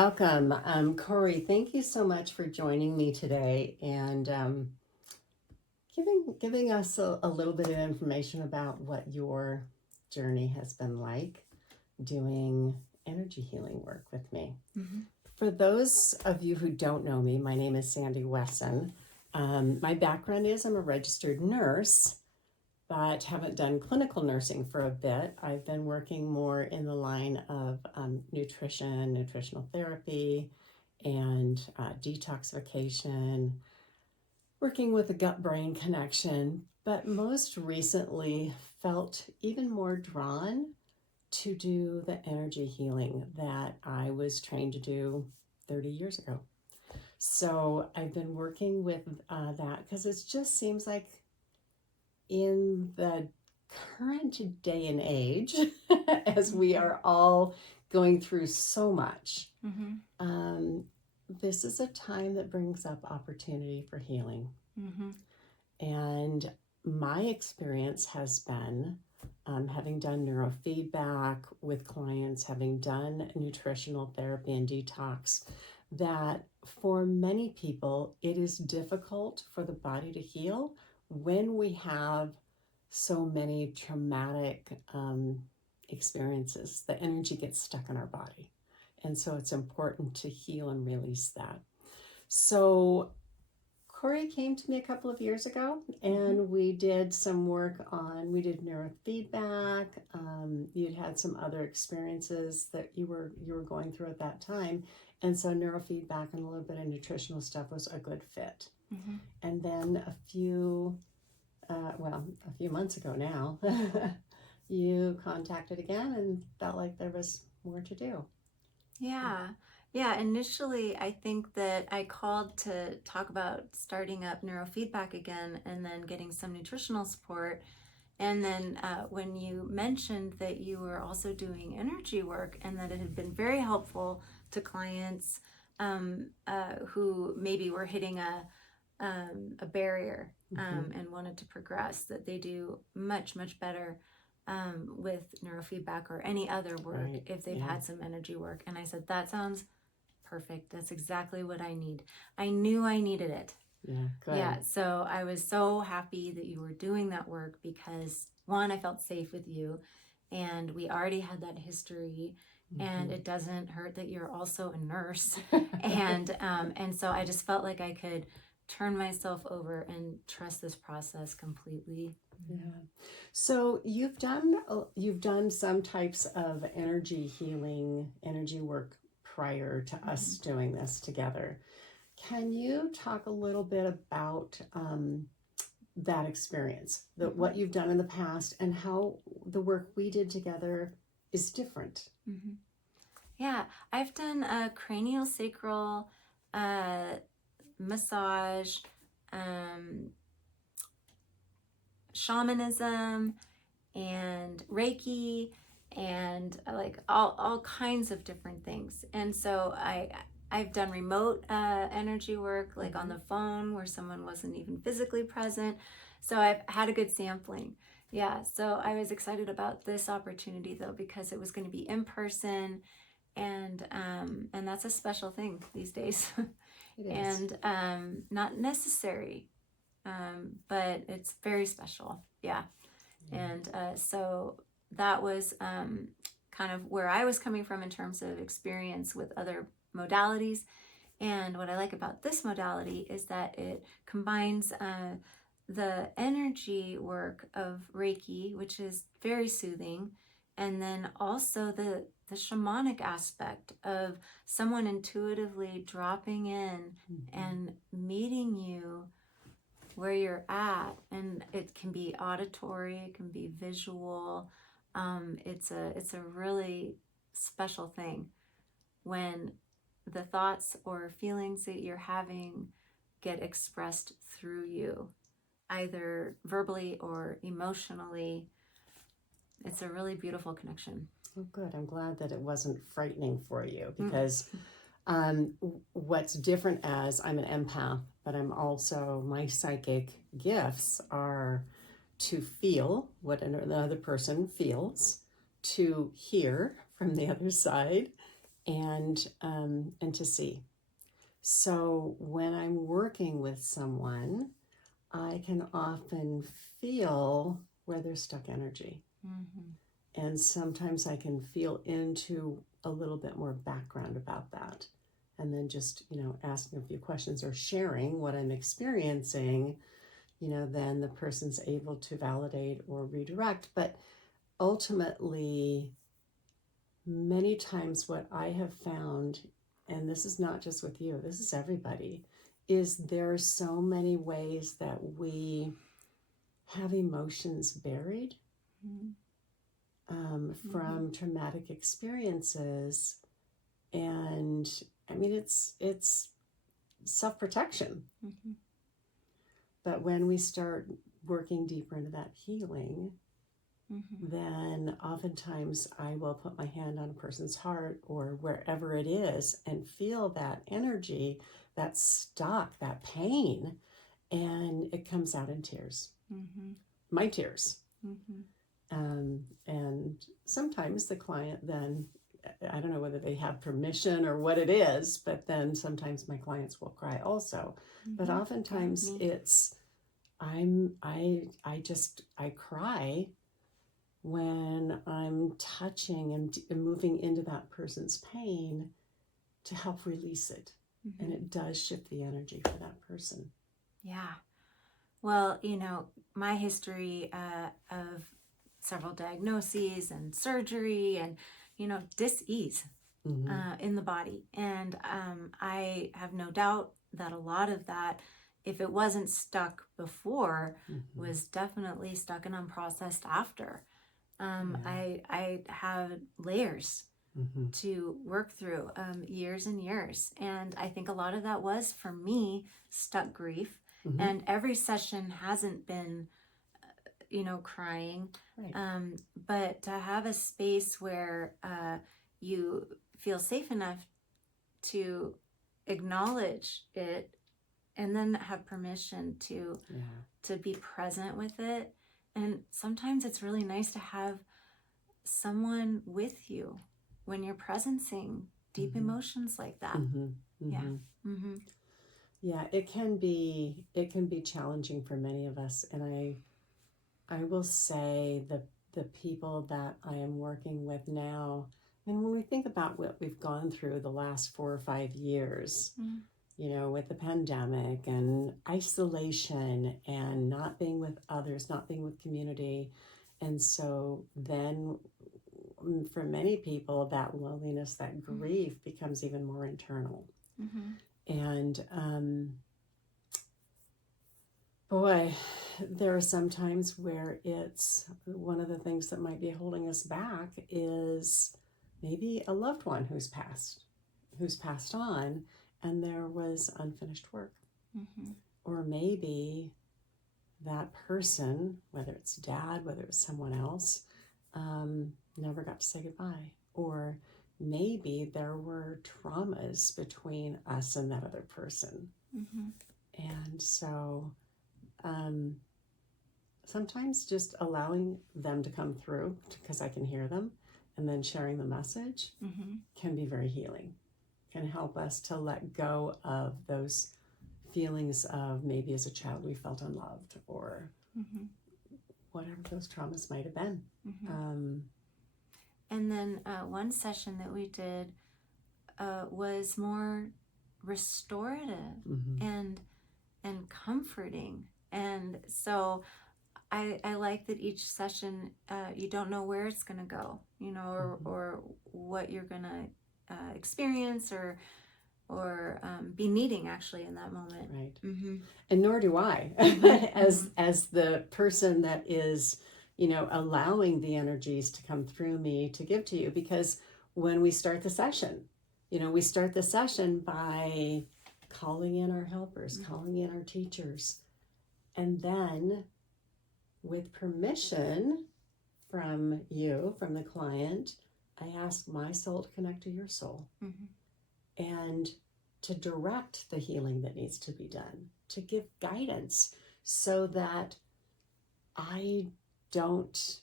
welcome. Corey, thank you so much for joining me today and giving us a little bit of information about what your journey has been like doing energy healing work with me. Mm-hmm. For those of you who don't know me, my name is Sandy Wesson. My background is I'm a registered nurse, but haven't done clinical nursing for a bit. I've been working more in the line of nutrition, nutritional therapy, and detoxification, working with the gut-brain connection, but most recently felt even more drawn to do the energy healing that I was trained to do 30 years ago. So I've been working with that because it just seems like in the current day and age, as we are all going through so much, this is a time that brings up opportunity for healing. And my experience has been, having done neurofeedback with clients, having done nutritional therapy and detox, that for many people, it is difficult for the body to heal when we have so many traumatic experiences. The energy gets stuck in our body. And so it's important to heal and release that. So Corey came to me a couple of years ago and we did some work we did neurofeedback. You'd had some other experiences that you were going through at that time. And so neurofeedback and a little bit of nutritional stuff was a good fit. And then a few months ago now, you contacted again and felt like there was more to do. Yeah, initially I think that I called to talk about starting up neurofeedback again and then getting some nutritional support. And then when you mentioned that you were also doing energy work and that it had been very helpful to clients who maybe were hitting a barrier and wanted to progress, that they do much, much better with neurofeedback or any other work if they've had some energy work. And I said, that sounds perfect. That's exactly what I need. I knew I needed it. Yeah, good. Yeah, so I was so happy that you were doing that work because, one, I felt safe with you, and we already had that history, and it doesn't hurt that you're also a nurse, and so I just felt like I could turn myself over and trust this process completely. Yeah. So you've done some types of energy healing, energy work prior to us doing this together. Can you talk a little bit about that experience, what you've done in the past, and how the work we did together is different? Yeah, I've done a craniosacral massage, shamanism, and Reiki, and like all kinds of different things. And so I've done remote energy work, like on the phone where someone wasn't even physically present. So I've had a good sampling. Yeah, so I was excited about this opportunity though, because it was going to be in person, and that's a special thing these days. It is. And not necessary, but it's very special. Yeah. And so that was kind of where I was coming from in terms of experience with other modalities. And what I like about this modality is that it combines the energy work of Reiki, which is very soothing, and then also the shamanic aspect of someone intuitively dropping in and meeting you where you're at. And it can be auditory, it can be visual. It's a really special thing when the thoughts or feelings that you're having get expressed through you, either verbally or emotionally. It's a really beautiful connection. Oh, good. I'm glad that it wasn't frightening for you, because what's different, as I'm an empath, but I'm also, my psychic gifts are to feel what another person feels, to hear from the other side, and to see. So when I'm working with someone, I can often feel where there's stuck energy. And sometimes I can feel into a little bit more background about that. And then just, asking a few questions or sharing what I'm experiencing, then the person's able to validate or redirect. But ultimately, many times what I have found, and this is not just with you, this is everybody, is there are so many ways that we have emotions buried from traumatic experiences. And I mean, it's self-protection. But when we start working deeper into that healing, then oftentimes I will put my hand on a person's heart or wherever it is and feel that energy, that stuck, that pain, and it comes out in tears. My tears. And sometimes the client then, I don't know whether they have permission or what it is, but then sometimes my clients will cry also. But oftentimes it's, I cry when I'm touching and moving into that person's pain to help release it. And it does shift the energy for that person. Yeah. Well, my history of several diagnoses and surgery and, dis-ease in the body. And I have no doubt that a lot of that, if it wasn't stuck before, was definitely stuck and unprocessed after. I have layers to work through, years and years. And I think a lot of that was, for me, stuck grief. And every session hasn't been, crying. Right. But to have a space where you feel safe enough to acknowledge it and then have permission to be present with it. And sometimes it's really nice to have someone with you when you're presencing deep emotions like that. Yeah, it can be challenging for many of us. And I will say the people that I am working with now, and when we think about what we've gone through the last 4 or 5 years, with the pandemic and isolation and not being with others, not being with community. And so then for many people, that loneliness, that grief becomes even more internal. And boy, there are some times where it's one of the things that might be holding us back is maybe a loved one who's passed on, and there was unfinished work. Or maybe that person, whether it's dad, whether it's someone else, never got to say goodbye. Or maybe there were traumas between us and that other person. And so sometimes just allowing them to come through, because I can hear them, and then sharing the message can be very healing, can help us to let go of those feelings of maybe as a child we felt unloved or whatever those traumas might have been. And then one session that we did was more restorative and comforting. And so I like that each session, you don't know where it's going to go, or what you're going to experience or be needing actually in that moment. Right. And nor do I, as the person that is, allowing the energies to come through me to give to you. Because when we start the session, we start the session by calling in our helpers, calling in our teachers. And then with permission from you, from the client, I ask my soul to connect to your soul. And to direct the healing that needs to be done, to give guidance so that I don't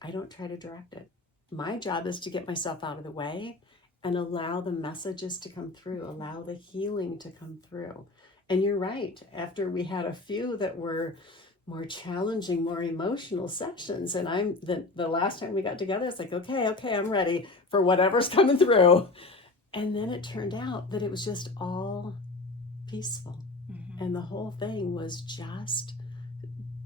try to direct it. My job is to get myself out of the way and allow the messages to come through, allow the healing to come through. And you're right, after we had a few that were more challenging, more emotional sessions, and the last time we got together, it's like, okay, I'm ready for whatever's coming through. And then it turned out that it was just all peaceful. Mm-hmm. And the whole thing was just,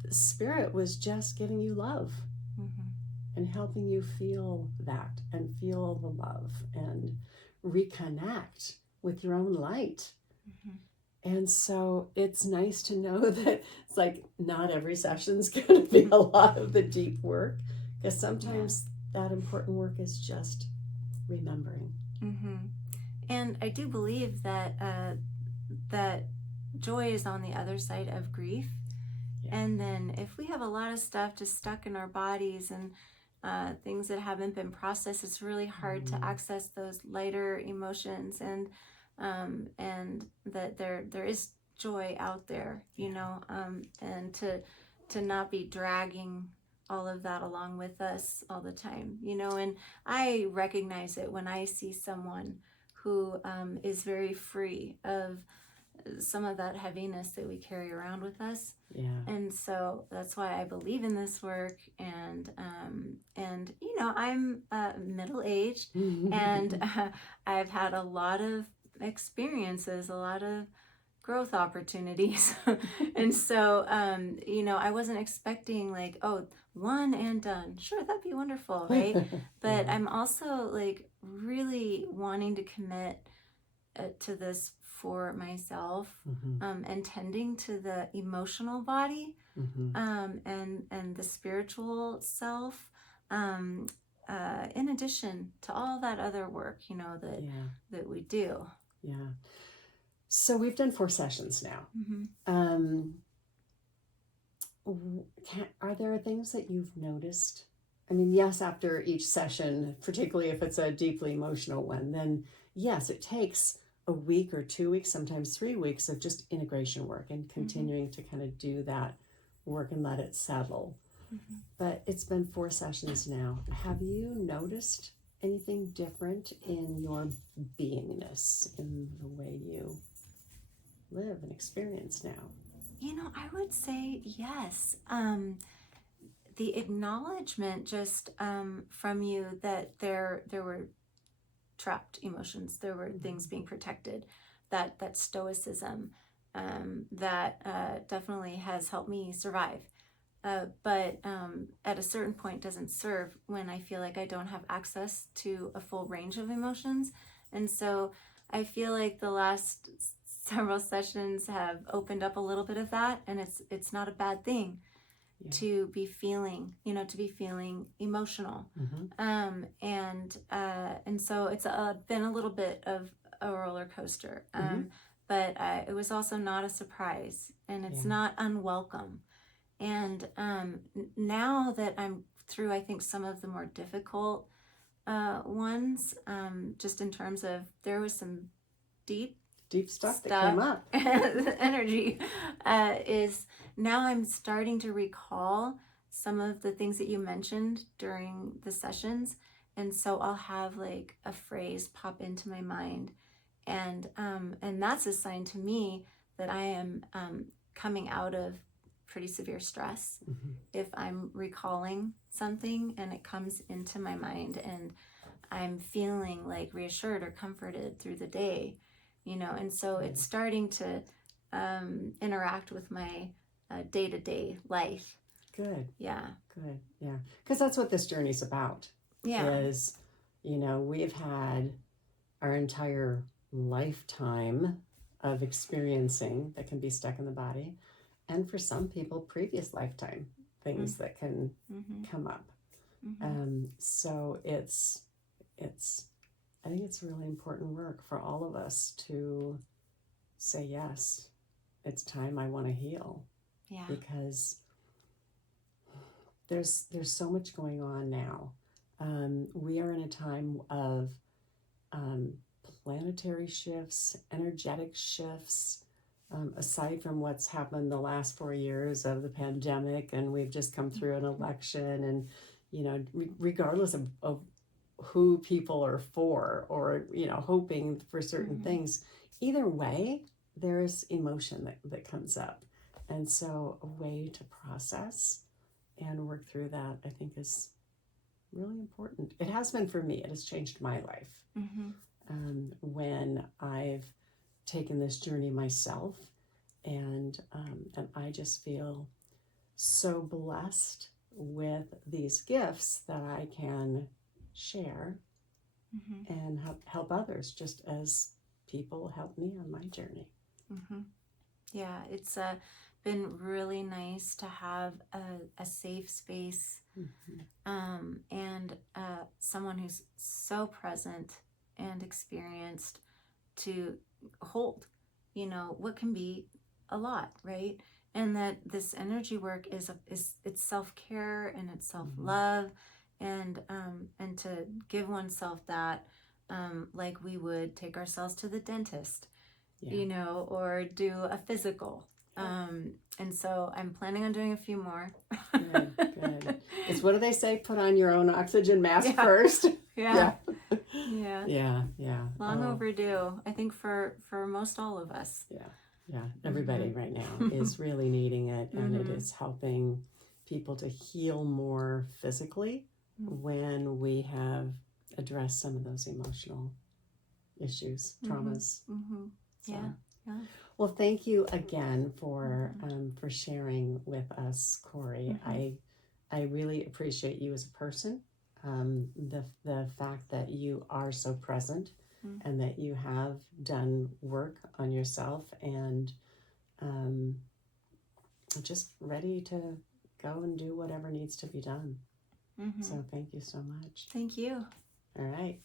the spirit was just giving you love. Mm-hmm. And helping you feel that and feel the love and reconnect with your own light. Mm-hmm. And so it's nice to know that it's like not every session's going to be a lot of the deep work, because sometimes that important work is just remembering. Mm-hmm. And I do believe that that joy is on the other side of grief. Yeah. And then if we have a lot of stuff just stuck in our bodies and things that haven't been processed, it's really hard to access those lighter emotions, and that there is joy out there, you know, and to not be dragging all of that along with us all the time, you know. And I recognize it when I see someone who is very free of some of that heaviness that we carry around with us. Yeah. And so that's why I believe in this work. And you know, I'm middle-aged and I've had a lot of experiences, a lot of growth opportunities. And so, you know, I wasn't expecting like, oh, one and done. Sure, that'd be wonderful, right? But I'm also like really wanting to commit to this for myself, and tending to the emotional body, and the spiritual self, in addition to all that other work, you know, that we do. Yeah. So we've done 4 sessions now. Are there things that you've noticed? I mean, yes, after each session, particularly if it's a deeply emotional one, then yes, it takes a week or 2 weeks, sometimes 3 weeks of just integration work and continuing to kind of do that work and let it settle. But it's been 4 sessions now. Have you noticed anything different in your beingness, in the way you live and experience now? You know, I would say yes. The acknowledgement just from you that there were trapped emotions, there were things being protected, that stoicism, that definitely has helped me survive. But at a certain point doesn't serve when I feel like I don't have access to a full range of emotions. And so I feel like the last several sessions have opened up a little bit of that, and it's not a bad thing. Yeah. To be feeling, you know, to be feeling emotional. And so it's been a little bit of a roller coaster. But it was also not a surprise, and it's not unwelcome. And now that I'm through, I think, some of the more difficult ones, just in terms of, there was some deep stuff that came up. Energy is now I'm starting to recall some of the things that you mentioned during the sessions, and so I'll have like a phrase pop into my mind, and that's a sign to me that I am coming out of pretty severe stress. If I'm recalling something and it comes into my mind and I'm feeling like reassured or comforted through the day, you know, and so it's starting to interact with my day-to-day life. Good. Yeah. Good. Yeah. Because that's what this journey's about. Yeah. Is, you know, we've had our entire lifetime of experiencing that can be stuck in the body. And for some people, previous lifetime things that can come up. So it's I think it's really important work for all of us to say, yes, it's time I want to heal. Yeah. Because there's so much going on now. We are in a time of planetary shifts, energetic shifts, aside from what's happened the last 4 years of the pandemic, and we've just come through an election, and, you know, regardless of who people are for, or, hoping for certain Mhm. things. Either way, there's emotion that comes up. And so a way to process and work through that, I think, is really important. It has been for me. It has changed my life. Mhm. When I've taken this journey myself, and I just feel so blessed with these gifts that I can share Mhm. and help others, just as people help me on my journey. Mhm. Yeah, it's been really nice to have a safe space, Mm-hmm. and someone who's so present and experienced to hold, what can be a lot, right? And that this energy work is it's self-care and it's self-love, and to give oneself that, like we would take ourselves to the dentist, Yeah. or do a physical. And so I'm planning on doing a few more. Good, good. It's, what do they say? Put on your own oxygen mask Yeah. first. Yeah. Yeah. Yeah. Yeah. Long overdue, I think, for most all of us. Yeah. Everybody right now is really needing it, and it is helping people to heal more physically when we have addressed some of those emotional issues, traumas. So. Yeah. Well, thank you again for sharing with us, Corey. I really appreciate you as a person. The fact that you are so present, and that you have done work on yourself, and just ready to go and do whatever needs to be done. So thank you so much. Thank you. All right.